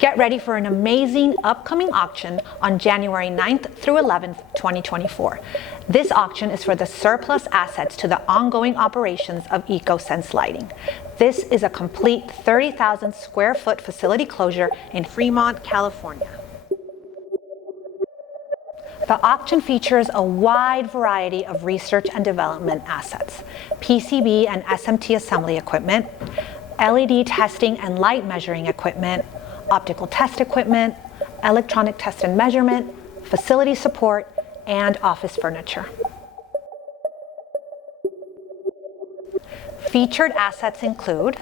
Get ready for an amazing upcoming auction on January 9th through 11th, 2024. This auction is for the surplus assets to the ongoing operations of EcoSense lighting. This is a complete 30,000 square foot facility closure in Fremont, California. The auction features a wide variety of research and development assets, PCB and SMT assembly equipment, LED testing and light measuring equipment, optical test equipment, electronic test and measurement, facility support, and office furniture. Featured assets include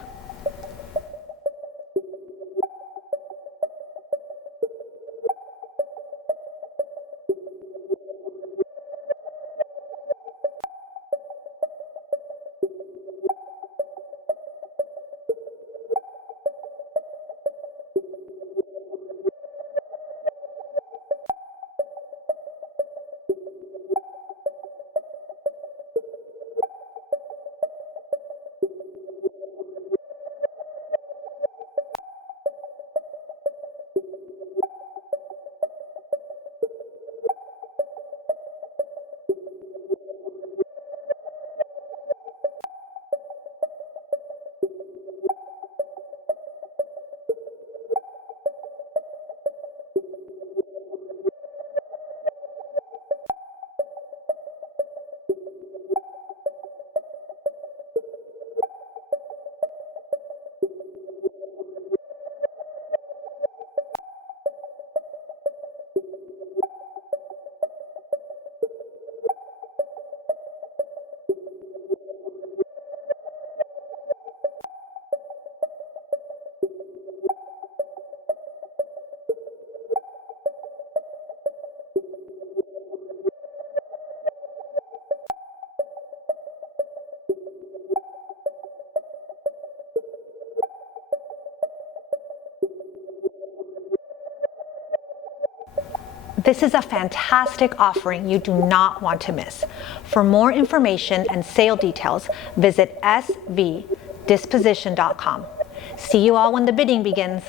This is a fantastic offering you do not want to miss. For more information and sale details, visit svdisposition.com. See you all when the bidding begins.